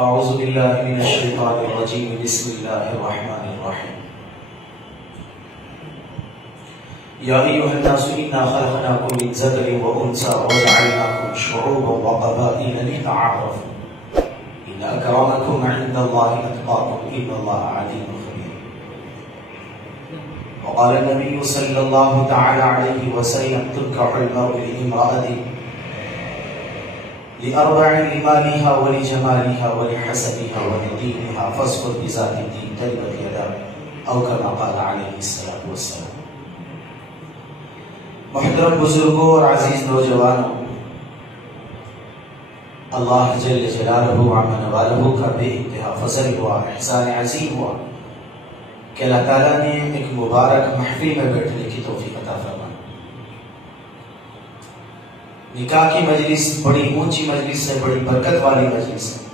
أعوذ بالله من الشيطان الرجيم بسم الله الرحمن الرحيم يا أيها الناس إنا خلقناكم من ذكر وأنثى وجعلناكم شعوبا وقبائل لتعارفوا إن أكرمكم عند الله أتقاكم إن الله عليم خبير. وقال النبي صلى الله تعالى عليه وسلم تنكح المرء لامرأته لأربع: لمالها ولجمالها ولحسبها ولدينها فاصبر بذات الدين تربت يداك أو كما قال عليه الصلاة والسلام. محترم بزرگوں اور عزیز نوجوانوں، اللہ جل جلالہ وعمن والہ کا بے انتہا فضل ہوا، احسان عظیم ہوا کہ اللہ تعالیٰ نے ایک مبارک محفل میں بیٹھنے کی توفیق عطا فرمائی۔ نکاح کی مجلس بڑی اونچی مجلس ہے، بڑی برکت والی مجلس ہے۔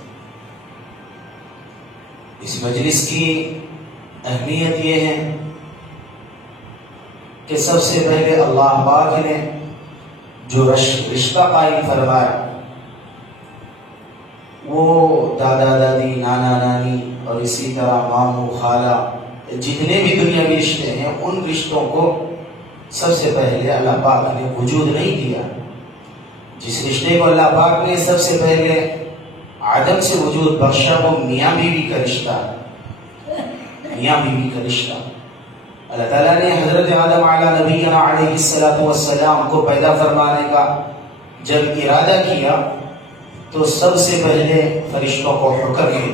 اس مجلس کی اہمیت یہ ہے کہ سب سے پہلے اللہ پاک نے جو رشتہ قائم فرمایا وہ دادا دادی، نانا نانی اور اسی طرح ماموں خالہ، جتنے بھی دنیاوی رشتے ہیں ان رشتوں کو سب سے پہلے اللہ پاک نے وجود نہیں دیا۔ جس رشتے کو اللہ پاک نے سب سے پہلے عدم سے وجود بخشا وہ میاں بیوی کا رشتہ، میاں بیوی کا رشتہ۔ اللہ تعالیٰ نے حضرت آدم علیہ نبینا علیہ السلام کو پیدا فرمانے کا جب ارادہ کیا تو سب سے پہلے فرشتوں کو حکم دیا،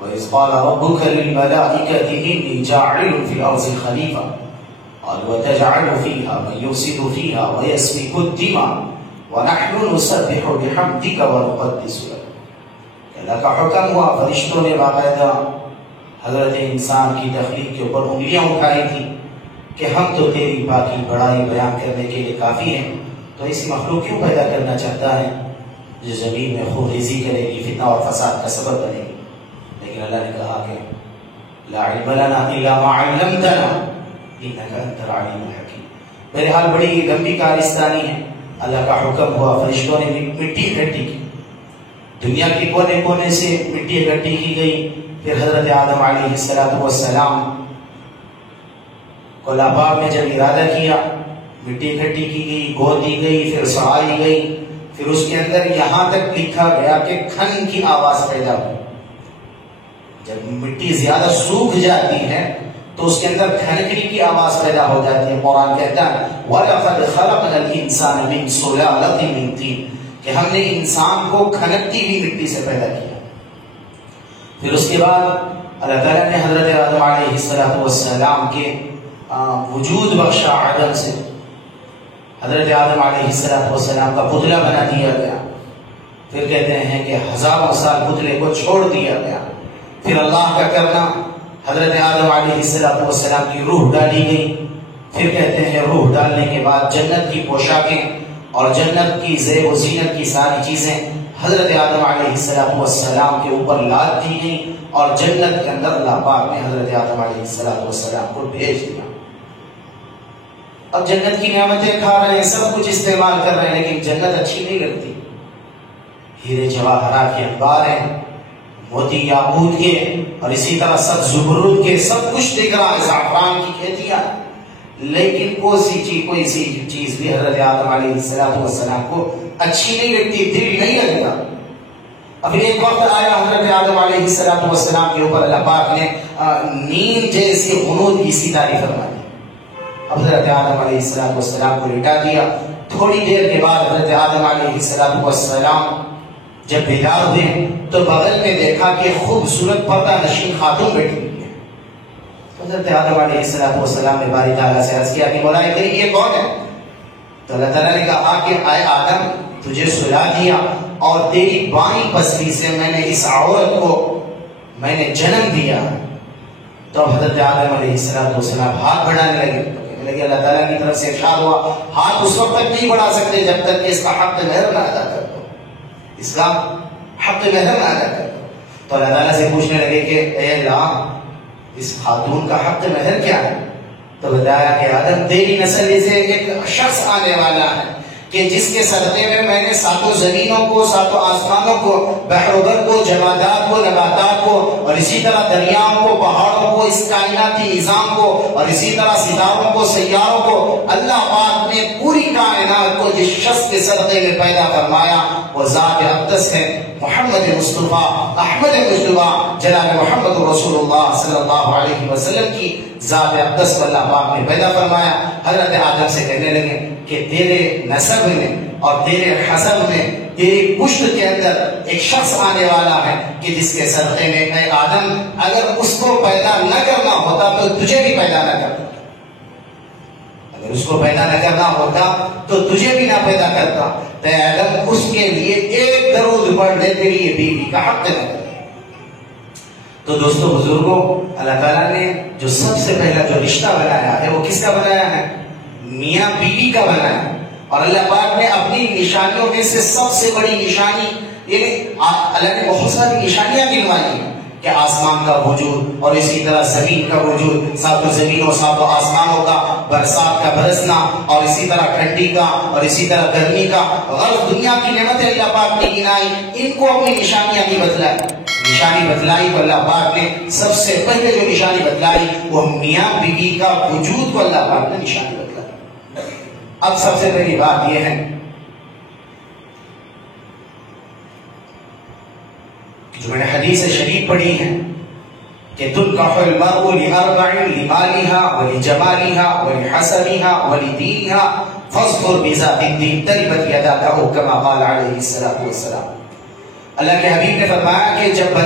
وَإِذْ قَالَ رَبُّكَ لِلْمَلَائِكَةِ إِنِّي جَاعِلٌ فِي الْأَرْضِ خَلِيفَةً قَالُوا وَتَجْعَلُ فِيهَا مَن يُفْسِدُ فِيهَا وَيَسْفِكُ الدِّمَاءَ وَنَحْنُ نُسَبِّحُ بِحَمْدِكَ وَنُقَدِّسُ لَكَ۔ اللہ کا حکم ہوا، فرشتوں نے باقاعدہ حضرت انسان کی تخلیق کے اوپر انگلیاں اٹھائی تھی کہ ہم تو تیری پاکی بڑائی بیان کرنے کے لیے کافی ہیں، تو ایسی مخلوق کیوں پیدا کرنا چاہتا ہے جو زمین میں خون ریزی کرے گی، فتنہ اور فساد کا سبب بنے گی؟ لیکن اللہ نے کہا کہ لا علم لنا الا ما علمتنا انک انت العلیم الحکیم۔ بہرحال بڑی لمبی کارستانی ہے۔ اللہ کا حکم ہوا، فرشتوں نے مٹی اکٹھی کی، دنیا کے کونے کونے سے مٹی اکٹھی کی گئی۔ پھر حضرت آدم علیہ السلام کو اللہ پاک نے جب ارادہ کیا، مٹی اکٹھی کی گئی، گود دی گئی، پھر سہائی گئی، پھر اس کے اندر یہاں تک لکھا گیا کہ کھن کی آواز پیدا ہوئی۔ جب مٹی زیادہ سوکھ جاتی ہے تو اس کے اندر کھنکنے کی آواز پیدا ہو جاتی ہے۔ قرآن کہتا ہے وَلَقَدْ خَلَقْنَا الْإِنسَانَ مِنْ سُلَالَةٍ مِنْ طِينٍ کہ ہم نے انسان کو کھنکتی ہوئی مٹی سے پیدا کیا۔ پھر اس کے بعد اللہ تعالیٰ نے حضرت آدم علیہ السلام کے وجود بخشا عدم سے۔ حضرت آدم علیہ السلام کا پتلا بنا دیا گیا۔ پھر کہتے ہیں کہ ہزاروں سال پتلے کو چھوڑ دیا گیا۔ پھر اللہ کا کرنا، حضرت آدم علیہ السلام کی روح ڈالی گئی۔ پھر کہتے ہیں روح ڈالنے کے بعد جنت کی پوشاکیں اور جنت کی زیب و زینت کی ساری چیزیں حضرت آدم علیہ السلام کے اوپر لاد دی گئی، اور جنت کے اندر اللہ پاک نے حضرت آدم علیہ السلام کو بھیج دیا۔ اب جنت کی نعمتیں کھا رہے ہیں، سب کچھ استعمال کر رہے ہیں، لیکن جنت اچھی نہیں لگتی۔ ہیرے جواہرات کے انبار ہیں، موتی یاقوت کے اور اسی طرح سب زمرد کے، سب کچھ دکھ رہا ہے، زعفران کی کھیتیاں، لیکن کوئی سی چیز بھی حضرت آدم علیہ السلام کو اچھی نہیں لگتی، دل نہیں لگتا۔ اب ایک وقت آیا حضرت آدم علیہ السلام کے اوپر اللہ پاک نے نیند جیسی غنود کی ستاری فرمائی۔ حضرت آدم علیہ السلام کو لٹا دیا۔ تھوڑی دیر کے بعد حضرت آدم علیہ السلام جب بیدار ہوئے تو بغل میں دیکھا کہ خوبصورت پردہ نشین خاتون بیٹھی ہوئی ہے۔ حضرت آدم علیہ السلام نے باری تعالیٰ سے عرض کیا کہ مولا کریم یہ کون ہے؟ تو اللہ تعالیٰ نے کہا کہ اے آدم تجھے سلا دیا اور تیری بائیں پسلی سے میں نے اس عورت کو میں نے جنم دیا۔ تو حضرت آدم علیہ السلام ہاتھ بڑھانے لگے، اللہ تعالیٰ کی طرف سے ارشاد ہوا ہاتھ اس وقت تک نہیں بڑھا سکتے جب تک کہ اس کا حق مہر نہ ادا کر دو، اس کا حق مہر نہ ادا کر دو۔ تو اللہ تعالیٰ سے پوچھنے لگے کہ اے اللہ اس خاتون کا حق مہر کیا ہے؟ تو بتایا کہ آدم تیری نسل سے ایک شخص آنے والا ہے کہ جس کے صدقے میں نے ساتوں زمینوں کو، ساتوں آسمانوں کو، بحر و بر کو، جمادات کو، نباتات کو، اور اسی طرح دریاؤں کو، پہاڑوں کو، اس کائناتی نظام کو، اور اسی طرح ستاروں کو، سیاروں کو، اللہ پاک نے پوری کائنات کو جس شخص کے صدقے میں پیدا فرمایا وہ ذات اقدس ہے، محمد مصطفیٰ احمد مجتبیٰ جناب محمد رسول اللہ صلی اللہ علیہ وسلم کی ذات اقدس کو اللہ پاک نے پیدا فرمایا۔ حضرت آدم سے کہنے لگے کہ تیرے نسب میں اور تیرے حسب میں، تیری پشت کے اندر ایک شخص آنے والا ہے کہ جس کے صدقے میں اے آدم اگر اس کو پیدا نہ کرنا ہوتا تو تجھے بھی پیدا نہ کرتا، اگر اس کو پیدا نہ کرنا ہوتا تو تجھے بھی نہ پیدا کرتا، تو اے آدم اس کے لیے ایک درود پڑھ لے، تیری یہ بیوی کا حق نہ کرتا۔ تو دوستو بزرگوں، اللہ تعالیٰ نے جو سب سے پہلا جو رشتہ بنایا ہے وہ کس کا بنایا ہے؟ میاں بیوی کا بنایا۔ اور اللہ پاک نے اپنی نشانیوں میں سے سب سے بڑی نشانی، یعنی اللہ نے بہت ساری نشانیاں گنوائی ہیں کہ آسمان کا وجود اور اسی طرح زمین کا وجود، ساتوں زمینوں ساتوں آسمانوں کا، برسات کا برسنا، اور اسی طرح ٹھنڈی کا اور اسی طرح گرمی کا، غرب دنیا کی نعمتیں اللہ پاک نے گنائی، ان کو اپنی نشانیاں بھی بتلائی۔ نشانی بتلائی تو اللہ پاک نے سب سے پہلے جو نشانی بتلائی وہ میاں بیوی کا وجود کو اللہ پاک نے نشانی بتلائی۔ اب سب سے پہلی بات یہ ہے جو میں نے حدیث شریف پڑھی ہے کہ تنکح المرء لأربع لمالها ولجمالها ولحسبها ولدينها فاظفر بذات الدين تربت يداك كما قال علیہ الصلوۃ والسلام۔ اللہ کے حبیب نے فرمایا کہ جب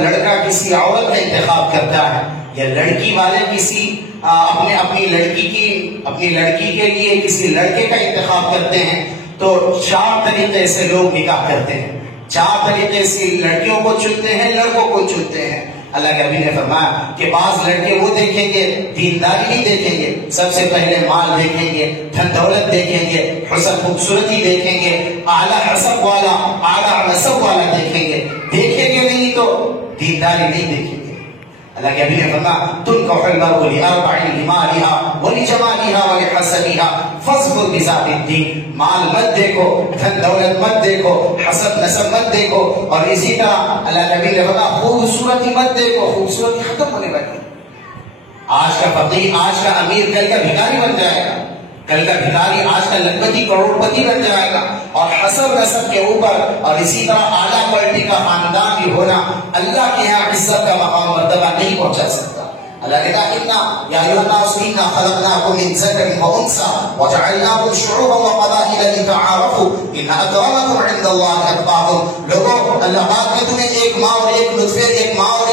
لڑکا کسی عورت کا انتخاب کرتا ہے یا لڑکی والے کسی اپنی لڑکی کے لیے کسی لڑکے کا انتخاب کرتے ہیں تو 4 طریقے سے لوگ نکاح کرتے ہیں، 4 طریقے سے لڑکیوں کو چنتے ہیں، لڑکوں کو چنتے ہیں۔ اللہ کے حبیب نے فرمایا کہ بعض لڑکے وہ دیکھیں گے، دینداری نہیں دیکھیں گے، سب سے پہلے مال دیکھیں گے، دھن دولت دیکھیں گے، حسن خوبصورتی دیکھیں گے، اعلیٰ حسب والا، اعلیٰ نسب والا دیکھیں گے نہیں تو دینداری نہیں دیکھیں گے۔ اللہ کے حبیب نے فرمایا تنکح المرء لأربع لمالها ولجمالها ولحسبها فاظفر بذات الدین، مال مت دیکھو، دھن دولت مت دیکھو، حسب نسب مت دیکھو، اور اسی طرح اللہ کے حبیب نے فرمایا خوبصورتی مت دیکھو، خوبصورتی ختم ہونے والی۔ آج کا فقیر، آج کا امیر کل کا بھکاری بن جائے گا، کل کا بھکاری آج کا لکھپتی کروڑ پتی بن جائے گا، اور حسب نسب کے اوپر اور اسی طرح اعلیٰ کوالٹی کا خاندان بھی ہونا اللہ کے یہاں عزت کا مقام مرتبہ نہیں پہنچا سکتا۔ اللہ نے کہا یا ایھا الناس انا خلقناکم من ذکر وانثی وجعلناکم شعوبا وقبائل لتعارفوا ان اکرمکم عند اللہ اتقاکم۔ لوگوں، اللہ پاک نے تمہیں ایک ماں اور ایک نطفے، ایک ماں اور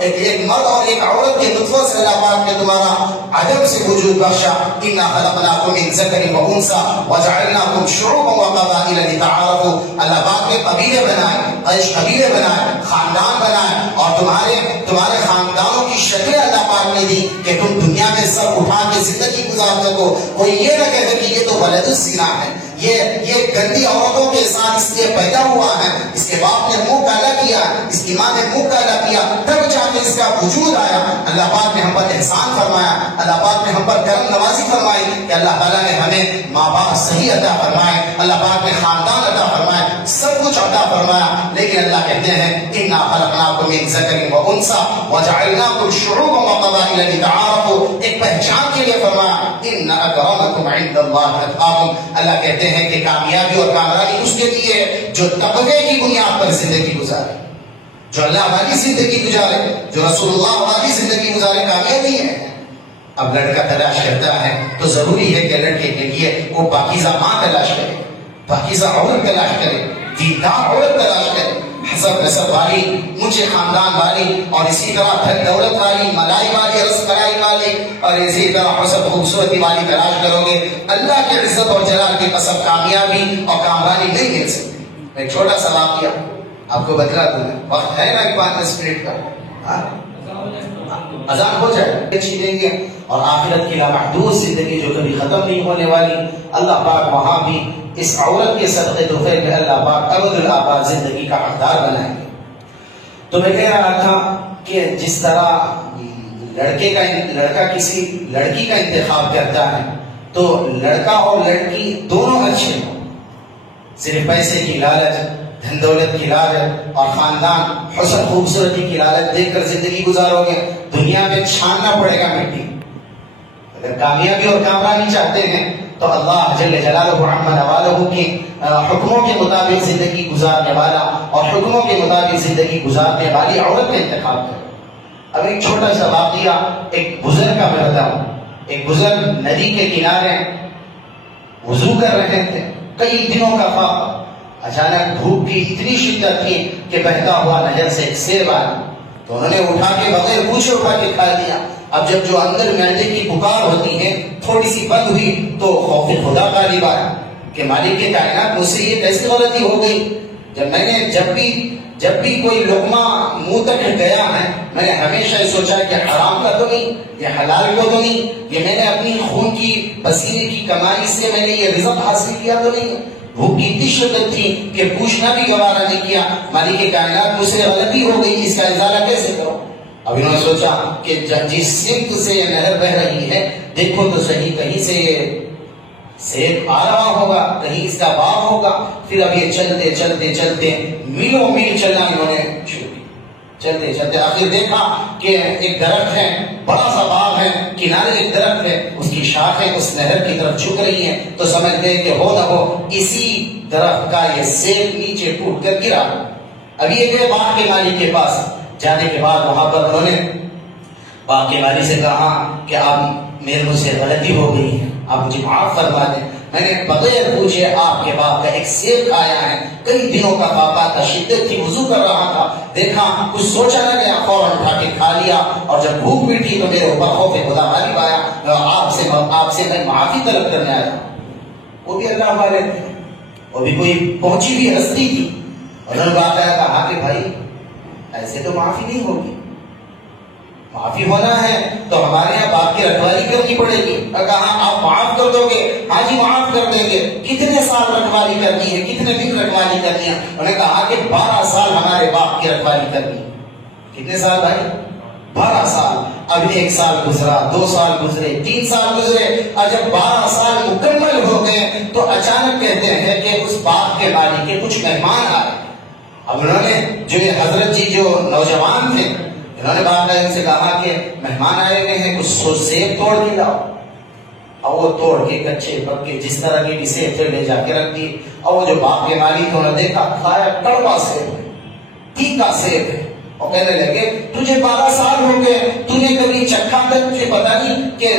ایک مرد اور ایک عورت کے نطفوں سے اللہ پاک نے تمہارا عدم سے وجود بخشا۔ انا خلقناکم من ذکر وانثی وجعلناکم شعوبا وقبائل لتعارفوا۔ اللہ پاک نے قبیلے بنائے، قبیلے بنائے، خاندان بنائے، اور تمہارے خاندانوں کی شکلیں اللہ پاک نے دی کہ تم دنیا میں سب اٹھا کے زندگی گزار سکو۔ کوئی یہ نہ کہے کہ یہ تو ولد الزنا ہے، یہ گندی عورتوں کے ساتھ اس لیے پیدا ہوا ہے، اس کے باپ نے منہ کالا کیا، اس کی ماں نے منہ کالا کیا، تب جا کے اس کا وجود آیا۔ اللہ پاک نے ہم پر احسان فرمایا، اللہ پاک نے ہم پر کرم نوازی فرمائی کہ اللہ تعالیٰ نے ہمیں ماں باپ صحیح عطا فرمائے، اللہ پاک نے خاندان عطا فرمائے، سب کچھ عطا فرمایا، لیکن اللہ کہتے ہیں انا خلقناکم من ذکر وانثی وجعلناکم شعوبا وقبائل لتعارفوا، ایک پہچان کے لیے فرمایا ان اکرمکم عند اللہ اتقاکم۔ اللہ کہتے ہیں کہ کامیابی اور کامرانی اس کے لیے جو تقوی کی بنیاد پر زندگی گزارے، جو اللہ والی زندگی گزارے، جو رسول اللہ والی زندگی گزارے، کامیابی ہے۔ اب لڑکا تلاش کرتا ہے تو ضروری ہے کہ لڑکے کے لیے وہ پاکیزہ ماں تلاش کرے، پاکیزہ عورت تلاش کرے، دیندار عورت تلاش کرے، حسب نسب والی، اونچے خاندان والی، اور اسی طرح دھن دولت والی، ملائی والی، رس ملائی والی، اور اسی طرح حسب خوبصورتی والی تلاش کرو گے، اللہ کی عزت اور جلال کی قسم کامیابی اور کامرانی نہیں مل سکتی۔ میں ایک چھوٹا سا واقعہ آپ کو بتلا دوں، وقت ہے نا 5 منٹ کا، اذان ہو جائے چھینیں گے، اور آخرت کی لامحدود زندگی جو کبھی ختم نہیں ہونے والی، اللہ پاک وہاں بھی اس عورت کے صدقے تحفے میں اللہ پاک ابد الآباد زندگی کا حقدار بنائیں گے۔ تو میں کہہ رہا تھا کہ جس طرح لڑکا کسی لڑکی کا انتخاب کرتا ہے تو لڑکا اور لڑکی دونوں اچھے ہوں، صرف پیسے کی لالچ، دھن دولت کی لالچ اور خاندان حسن خوبصورتی کی لالچ دیکھ کر زندگی گزارو گے، دنیا میں چھاننا پڑے گا مٹی۔ اگر کامیابی اور کامرانی چاہتے ہیں تو اللہ جل جلالہ عما نوالہ کے حکموں کے مطابق زندگی گزارنے والا اور حکموں کے مطابق زندگی گزارنے والی عورت کا انتخاب کرے۔ اب ایک چھوٹا سا واقعہ ایک بزرگ کا میں بتاؤں۔ ایک بزرگ ندی کے کنارے وضو کر رہے تھے، کئی دنوں کا فاقہ، اچانک دھوپ کی اتنی شدت تھی کہ بہتا ہوا نہر سے ایک سیب آیا، تو انہوں نے اٹھا کے بغیر پوچھے اٹھا کے کھا لیا۔ اب جب جو اندر معدے کی پکار ہوتی ہے تھوڑی سی بند ہوئی تو خوف خدا غالب آیا کہ مالک کائنات مجھ سے یہ کیسی غلطی ہو گئی، جب میں نے جب بھی کوئی لقمہ منہ تک گیا ہے میں نے ہمیشہ یہ سوچا کہ حرام کا تو نہیں، یہ حلال کو تو نہیں، یہ میں نے اپنی خون کی پسینے کی کمائی سے میں نے یہ رزق حاصل کیا تو نہیں۔ بھوک کی اتنی شدت تھی کہ پوچھنا بھی گوارا نہیں کیا، مالک کائنات مجھ سے غلطی ہو گئی، اس کا ازالہ کیسے کروں؟ اب انہوں نے سوچا کہ جس سمت سے یہ نہر بہ رہی ہے دیکھو تو صحیح، کہیں سے یہ سیب آ رہا ہوگا، کہیں اس کا باغ ہوگا۔ پھر اب یہ چلتے چلتے چلتے میلوں میل چلنا انہوں نے شروع کیا، چلتے چلتے آخر دیکھا کہ ایک درخت ہے، بڑا سا باغ ہے، کنارے ایک درخت ہے، اس کی شاخیں اس نہر کی طرف جھک رہی ہیں، تو سمجھتے ہیں کہ ہو نہ ہو اسی درخت کا یہ سیب نیچے ٹوٹ کر گرا۔ اب یہ گئے باغ کے مالک کے پاس، جانے کے بعد وہاں پر انہوں نے باغ کے مالک سے کہا کہ اب میرے مجھ سے غلطی ہو گئی ہے، آپ مجھے معاف فرما دیں، میں نے بغیر پوچھے آپ کے باغ کا ایک سیب کھایا ہے، کئی دنوں کا فاقہ تھا، شدت تھی، وضو کر رہا تھا، دیکھا کچھ سوچا نہ گیا، فوراً اٹھا کے کھا لیا، اور جب بھوک مٹی تو میرے اوپر خوف خدا غالب آیا، آپ سے میں معافی طلب کرنے آیا۔ وہ بھی اللہ والے تھے، وہ بھی کوئی پہنچی ہوئی ہستی تھی، انہوں نے کہا کہ بھائی ایسے تو معافی نہیں ہوگی، معافی ہونا ہے تو ہمارے یہاں باپ کی رکھوالی کرنی پڑے گی۔ اور کہا آپ معاف کر دو گے؟ ہاں جی معاف کر دیں گے۔ کتنے سال رکھوالی کرنی ہے، کتنے دن رکھوالی کرنی ہے؟ انہوں نے کہا کہ 12 سال ہمارے باپ کی رکھوالی کرنی ہے۔ کتنے سال بھائی؟ 12 سال۔ اب 1 سال گزرا، 2 سال گزرے، 3 سال گزرے، اور جب 12 سال مکمل ہو گئے تو اچانک کہتے ہیں کہ اس باپ کے مالک کے کچھ مہمان آئے۔ اب انہوں نے جو یہ حضرت جی جو نوجوان تھے انہوں نے باقاعدہ ان سے کہا کہ مہمان آئے ہوئے ہیں، کچھ سیب توڑ کے لاؤ۔ اور وہ توڑ کے کچے پکے جس طرح کے بھی سیب تھے لے جا کے رکھ دیے، اور وہ جو باپ کے مالک انہوں نے دیکھا، کھایا، کڑوا سیب ہے، تیکھا سیب ہے، اور کہنے لگے تجھے 12 سال ہو گئے، تجھے کبھی چکھا تک تجھے پتا نہیں کہ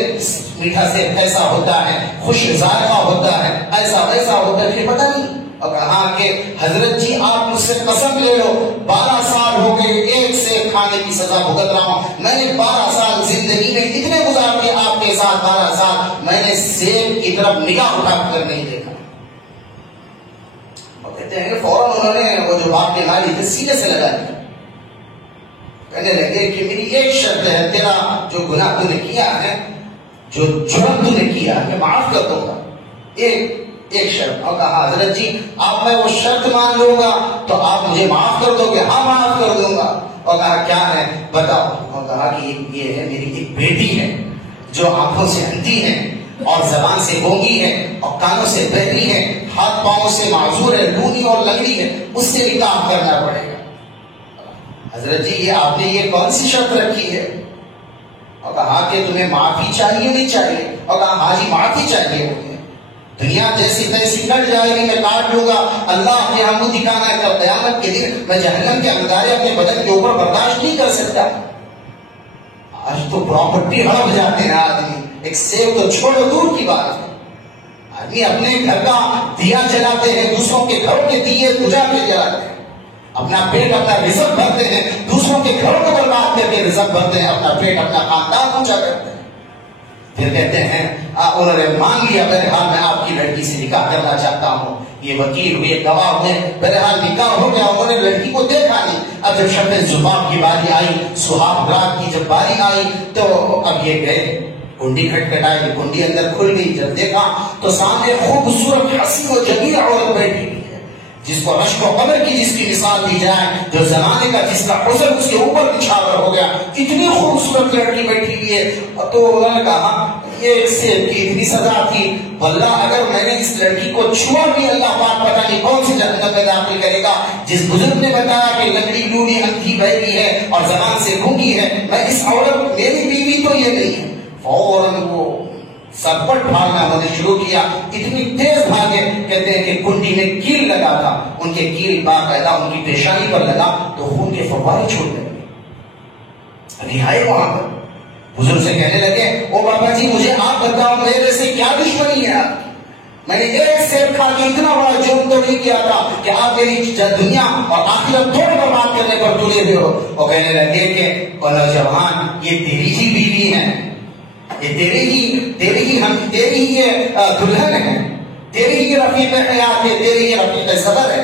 میٹھا سیب کیسا ہوتا ہے، خوش ذائقہ ہوتا ہے، ایسا ویسا ہوتا ہے، تجھے پتا نہیں؟ اور کہا کہ حضرت جی آپ مجھ سے قسم لے لو، 12 سال ہو گئے ایک سیب کھانے کی سزا بھگت رہا ہوں، میں نے 12 سال زندگی میں اتنے گزار کے آپ کے ساتھ 12 سال میں نے سیب کی طرف نگاہ اٹھا کر نہیں دیکھا۔ اور کہتے ہیں کہ فوراً انہوں نے وہ جو باپ کے مالی تھے سینے سے لگا دیا، کہنے لگے کہ میری ایک شرط ہے، تیرا جو گناہ تو نے کیا ہے، جو جرم تو نے کیا ہے، میں معاف کر دوں گا، ایک شرط۔ اور کہا حضرت جی آپ میں وہ شرط مان لوں گا تو آپ مجھے معاف کر دو گے؟ ہاں معاف کر دوں گا۔ اور کہا کیا ہے بتاؤ؟ اور کہا کہ یہ ہے میری ایک بیٹی ہے جو آنکھوں سے اندھی ہے اور زبان سے گونگی ہے اور کانوں سے بہری ہے، ہاتھ پاؤں سے معذور ہے، لونی اور لنگڑی ہے، اس سے نکاح کرنا پڑے گا۔ حضرت جی یہ آپ نے یہ کون سی شرط رکھی ہے؟ اور کہا کہ تمہیں معافی چاہیے نہیں چاہیے؟ اور کہا ہاں جی معافی چاہیے مجھے، دنیا جیسی تیسی کٹ جائے گی، میں کاٹ لوں گا، اللہ اپنے ہم دکھانا ہے، کل قیامت کے دن میں جہنم کے انگارے اپنے بدن کے اوپر برداشت نہیں کر سکتا۔ آج تو پراپرٹی ہڑپ جاتے ہیں آدمی، ایک سیب تو چھوڑو دور کی بات ہے، آدمی اپنے گھر کا دیا جلاتے ہیں، دوسروں کے گھروں کے دیے بجھا کے جلاتے ہیں، اپنا پیٹ اپنا رزق بھرتے ہیں، دوسروں کے گھروں کو برباد کر کے رزق بھرتے ہیں، اپنا پیٹ اپنا خاندان اونچا کرتے ہیں۔ پھر کہتے ہیں انہوں نے مان لیا، بہرحال میں آپ کی لڑکی سے نکاح کرنا چاہتا ہوں، یہ وکیل ہوئے، گواہ ہوئے، بہرحال نکاح ہو گیا، انہوں نے لڑکی کو دیکھا نہیں۔ اب جب شب زفاف کی باری آئی، سہاگ رات کی جب باری آئی تو اب یہ گئے، کنڈی کھٹکھٹائی، کنڈی اندر کھل گئی، جب دیکھا تو سامنے خوبصورت حسین و جمیل عورت بیٹھی ہوئی ہے، جس کو رشک و قمر کی جس کی مثال دی جائے، جو زمانے کا جس کا حسن اس کے اوپر نچھاور ہو گیا، اتنی خوبصورت لڑکی بیٹھی ہوئی ہے، تو انہوں نے کہا یہ سیب کی اتنی سزا تھی، واللہ اگر میں نے اس لڑکی کو چھوا بھی اللہ پاک پتہ نہیں کون سی جہنم میں داخل کرے گا۔ جس بزرگ نے بتایا کہ لکڑی لوڑی اندھی بہری ہے اور زبان سے گونگی ہے، میں اس عورت میری بیوی تو یہ نہیں ہے، فوراً وہ سرپٹ بھاگنا انہوں نے شروع کیا، اتنی تیز بھاگے کہتے ہیں کہ کنڈی میں کیل لگا تھا، ان کے کیل باقاعدہ ان کی پیشانی پر لگا تو خون کے فوارے چھوڑنے لگے۔ ابھی آئے وہاں پر بزرگ سے کہنے لگے او بابا جی مجھے آپ بتاؤ میرے سے کیا دشمنی ہے آپ کی؟ میں نے ایک سیب کھا کے اتنا بڑا جرم تو نہیں کیا تھا کہ آپ میری دنیا اور آخرت دونوں برباد کرنے پر تلے ہوئے ہو۔ وہ کہنے لگے کہ نوجوان یہ تیری ہی بیوی ہے، یہ تیری ہی یہ دلہن ہے، تیری ہی رفیق حیات ہے، تیری ہی رفیق صبر ہے۔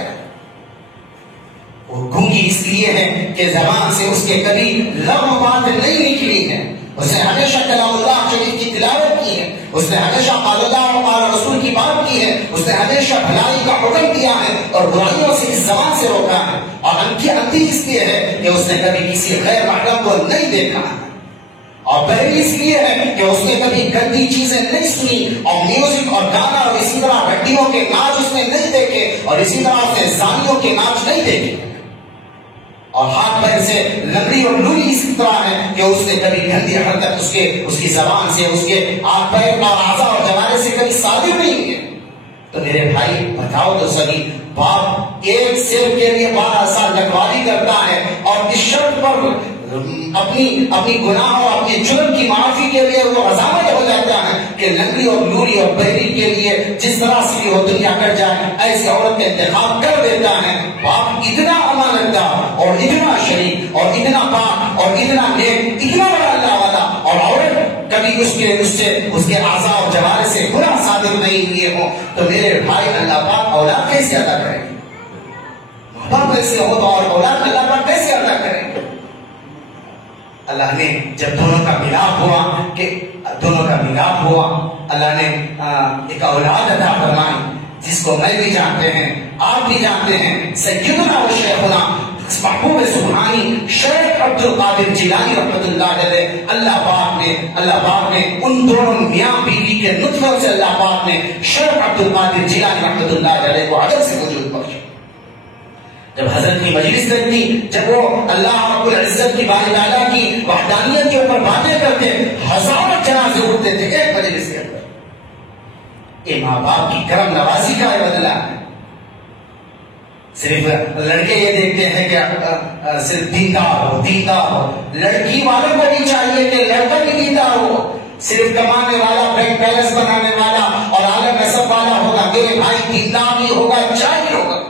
وہ گونگی اس لیے ہے کہ زبان سے اس کے کبھی لغو بات نہیں نکلی ہے، اس نے ہمیشہ کلام اللہ شریف کی تلاوت کی ہے، اس نے ہمیشہ قال اللہ و قال رسول کی بات کی ہے، اس نے ہمیشہ بھلائی کا حکم دیا ہے اور برائیوں سے اس زبان سے روکا ہے، اور اندھی اس لیے ہے کہ اس نے کبھی کسی غیر محرم کو نہیں دیکھا ہے، اور پہلی اس لیے ہے کہ اس نے کبھی گندی چیزیں نہیں سنی، اور میوزک اور گانا اور اسی طرح ہڈیوں کے ناچ اس نے نہیں دیکھے، اور اسی طرح اس نے زانیوں کے ناچ نہیں دیکھے، اور ہاتھ پیر سے لکڑی اور لوری اسی طرح ہے کہ اس نے کبھی گندی حرکت اس کی زبان سے، اس کے ہاتھ پیر اور اعضاء اور جوارے سے کبھی صادر نہیں ہے۔ تو میرے بھائی بتاؤ تو سبھی، باپ ایک سیب کے لیے 12 سال رکھوالی کرتا ہے اور اس شرط پر اپنی گناہ اور اپنی جرم کی معافی کے لیے وہ عزامت ہو جاتا ہے کہ لنگڑی اور لوری اور بہری کے لیے جس طرح سے وہ دنیا کٹ جائے ایسی عورت کا انتخاب کر دیتا ہے۔ باپ اتنا امانت دار اور اتنا شریف اور اتنا پاک اور اتنا نیک، اتنا بڑا اللہ والا، اور عورت کبھی اس کے اعضاء اور جوارے سے گناہ صادر نہیں ہوئے ہوں، تو میرے بھائی اللہ پاک اولاد کیسے ادا کریں گے؟ ماں باپ ایسے ہو تو اور اولاد اللہ پاک کیسے ادا کریں گے؟ اللہ نے جب دونوں کا ملاپ ہوا اللہ نے ایک اولاد عطا فرمائی، جس کو میں بھی جانتے ہیں، آپ بھی جانتے ہیں، سیدنا و شیخنا محبوب سبحانی شیخ عبد القادر جیلانی رحمۃ اللہ علیہ، اللہ پاک نے ان دونوں میاں بیوی کے نطفوں سے اللہ پاک نے شیخ عبد القادر جیلانی رحمۃ اللہ علیہ کو عجب سے وجود بخشا۔ جب حضرت کی مجلس لگتی، جب وہ اللہ رب العزت کی باری تعالیٰ کی وحدانیت کے اوپر باتیں کرتے، ہزاروں جنازے اٹھتے تھے ایک مجلس کے اندر۔ یہ ماں باپ کی کرم نوازی کا بدلہ ہے۔ صرف لڑکے یہ دیکھتے ہیں کہ صرف دیندار ہو، لڑکی والوں کو بھی چاہیے کہ لڑکا بھی دیندار ہو، صرف کمانے والا، بینک بیلنس بنانے والا اور اعلیٰ نسب والا ہوگا، میرے بھائی دیندار بھی ہوگا، چاہیے ہوگا،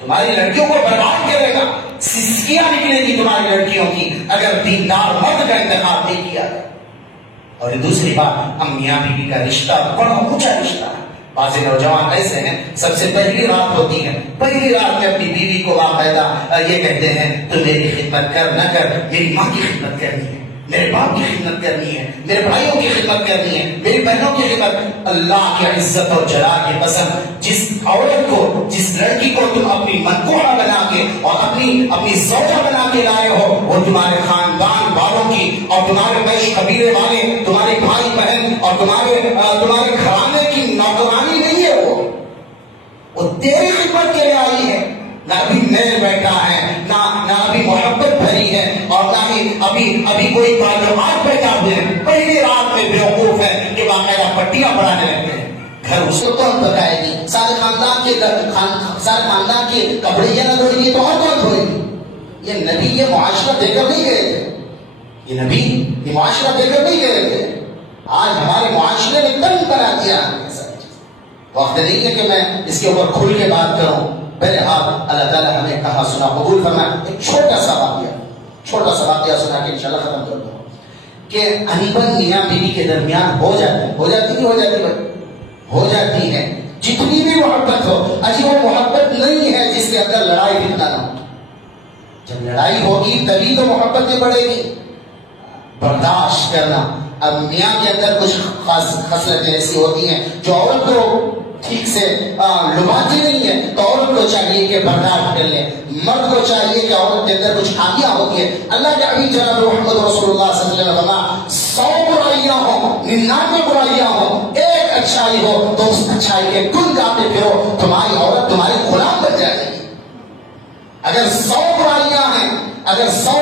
تمہاری لڑکیوں کو برباد کرے گا، سسکیاں نکلے گی تمہاری لڑکیوں کی اگر دیندار مرد کا انتخاب نہیں کیا۔ اور دوسری بات، میاں بیوی کا رشتہ بڑا اونچا رشتہ ہے۔ بعض نوجوان ایسے ہیں، سب سے پہلی رات ہوتی ہے، پہلی رات میں اپنی بیوی کو باقاعدہ یہ کہتے ہیں تو میری خدمت کر نہ کر، میری ماں کی خدمت کرنی ہے، میرے باپ کی خدمت کرنی ہے، میرے بھائیوں کی خدمت کرنی ہے، میری بہنوں کی خدمت۔ اللہ کی عزت اور جلال کی قسم، جس عورت کو، جس لڑکی کو تم اپنی منقوہ بنا کے اور اپنی زوجہ بنا کے لائے ہو، وہ تمہارے خاندان والوں کی اور تمہارے پیش قبیلے والے، تمہارے بھائی بہن اور تمہارے گھرانے کی نوکرانی نہیں ہے، وہ تیری خدمت کے لیے آئی ہے۔ نہ ابھی میل بیٹھا ہے، نہ ابھی محبت بھری ہے، اور نہ ہی ابھی کوئی تعلقات بیٹھا ہوئے ہیں، پہلی رات میں بیوقوف ہے کہ باقاعدہ پٹیاں بڑھانے لگتے ہیں۔ گھر اس کو کون پکائے گی؟ سارے خاندان کے کپڑے یہ نہ دھوئے گی تو اور کون دھوئے گی؟ یہ نبی یہ معاشرہ دے کر نہیں گئے تھے، یہ نبی یہ معاشرہ دے کر نہیں گئے تھے۔ آج ہمارے معاشرے نے تنگ بنا دیا ہے۔ وقت نہیں ہے کہ میں اس کے اوپر کھل کے بات کروں، بہرحال اللہ تعالیٰ ہمیں کہا سنا قبول فرمائے۔ ایک چھوٹا سا واقعہ سنا کے انشاءاللہ ختم کر دوں کہ انبن میاں بیوی کے درمیان ہو جاتی ہے جتنی بھی محبت ہو، اجی وہ محبت نہیں ہے جس کے اندر لڑائی فتنہ نہ ہو۔ جب لڑائی ہوگی تبھی تو محبتیں بڑھے گی۔ برداشت کرنا، اب میاں کے اندر کچھ خاص خصلتیں ایسی ہوتی ہیں جو عورت کو ٹھیک سے لباتی نہیں ہے تو عورت کو چاہیے کہ برداشت کر لیں. مرد کو چاہیے کہ عورت کے اندر کچھ خامیاں ہوتی ہیں. اللہ کے حبیب جناب محمد رسول اللہ صلی اللہ علیہ وسلم 100 برائیاں ہوں 99 برائیاں ہوں ایک اچھائی ہو تو اس اچھائی کے گن گاتے پھرو, تمہاری عورت تمہاری غلام بن جائے گی. اگر 100 برائیاں ہیں, اگر 100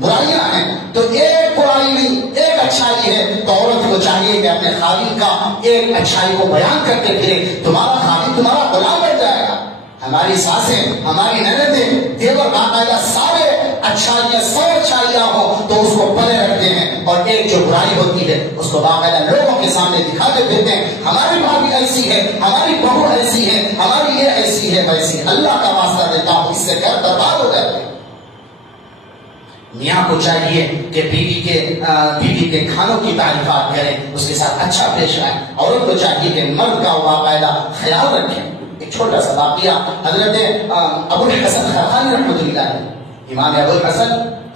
برائیاں ہیں تو ایک برائی نہیں ایک اچھائی ہے تو عورت کو چاہیے کہ اپنے خاوند کا ایک اچھائی کو بیان کرتے پھرے. تمہارا خاوند تمہارا غلام بن جائے گا. ہماری ساسیں, ہماری نندیں, دیور باقاعدہ سارے اچھائیاں 100 اچھائیاں ہوں تو اس کو پلے رکھتے ہیں, اور ایک جو برائی ہوتی ہے اس کو باقاعدہ لوگوں کے سامنے دکھاتے پھرتے ہیں. ہماری بھابھی ایسی ہے, ہماری بہو ایسی ہے, ہماری یہ ایسی ہے ویسی. اللہ کا واسطہ دیتا ہوں اس سے گھر برباد ہو جاتے ہیں. میاں کو چاہیے کہ بیوی کے کھانوں کی تعریفات کریں, اس کے ساتھ اچھا پیش آئے. عورت کو چاہیے کہ مرد کا باقاعدہ خیال رکھیں. ایک چھوٹا سا واقعہ حضرت ابو الحسن خرقانی رحمۃ اللہ علیہ, امام ابو الحسن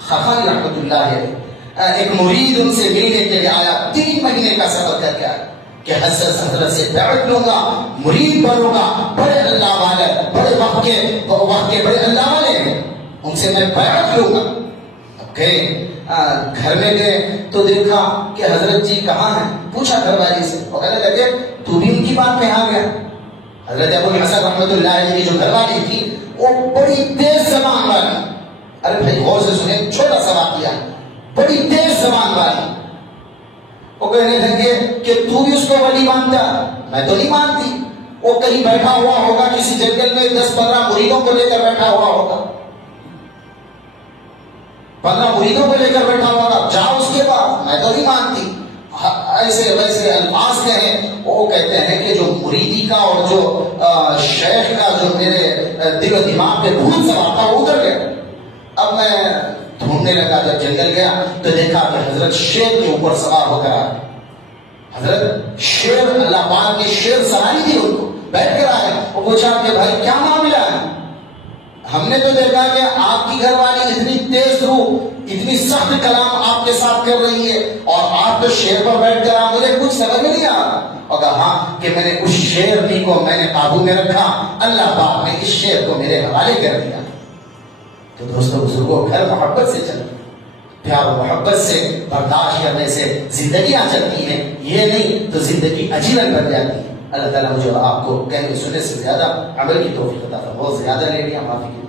خرقانی رحمۃ اللہ علیہ, ایک مرید ان سے ملنے کے لیے آیا. 3 مہینے کا سفر کر کے آیا کہ حضرت سے بیعت لوں گا, مرید بنوں گا, بڑے اللہ والے, بڑے وقت کے بڑے اللہ والے ہیں, ان سے میں بیعت لوں گا. گئے, گھر میں گئے تو دیکھا کہ حضرت جی کہاں ہیں. پوچھا گھر والی سے, وہ کہنے لگے تو بھی ان کی بات میں آ گیا. حضرت ابو الحسن رحمۃ اللہ علیہ کی جو گھر والی تھی وہ بڑی تیز زبان والی. ارے بھائی غور سے سنیں, چھوٹا سا واقعہ, بڑی تیز زبان والی. وہ کہنے لگے کہ تو بھی اس کو ولی مانتا. میں تو نہیں مانتی. وہ کہیں بیٹھا ہوا ہوگا کسی جنگل میں 10-15 مریدوں کو لے کر بیٹھا ہوا ہوگا, 15 مریدوں کو لے کر بیٹھا ہوگا, جاؤ اس کے بعد. میں تو نہیں مانتی. ایسے ویسے الفاظ کہیں. وہ کہتے ہیں کہ جو مریدی کا اور جو شیخ کا جو میرے دل و دماغ پہ بھوت سوار تھا وہ اتر گیا. اب میں ڈھونڈنے لگا, جب جنگل گیا تو دیکھا کہ حضرت شیر کے اوپر سوار ہو کر آئے. حضرت شیر, اللہ پاک کے شیر سواری تھی, ان کو بیٹھ کر آئے. وہ پوچھا کہ بھائی کیا معاملہ ہے؟ ہم نے تو دیکھا کہ آپ کی گھر والی اتنی تیز روح, اتنی سخت کلام آپ کے ساتھ کر رہی ہے, اور آپ تو شیر پر بیٹھ کر مجھے کچھ سمجھ میں نہیں آ رہا. اور کہا کہ میں نے اس شیرنی کو میں نے قابو میں رکھا, اللہ پاک نے اس شیر کو میرے حوالے کر دیا. تو دوستوں بزرگوں, گھر محبت سے چلتی, پیار و محبت سے برداشت کرنے سے زندگیاں چلتی ہیں. یہ نہیں تو زندگی اجیرن بن جاتی ہے. اللہ تعالیٰ مجھے آپ کو کہنے سننے سے زیادہ عمل کی توفیق عطا فرمائے. بہت زیادہ لے لیا, معافی.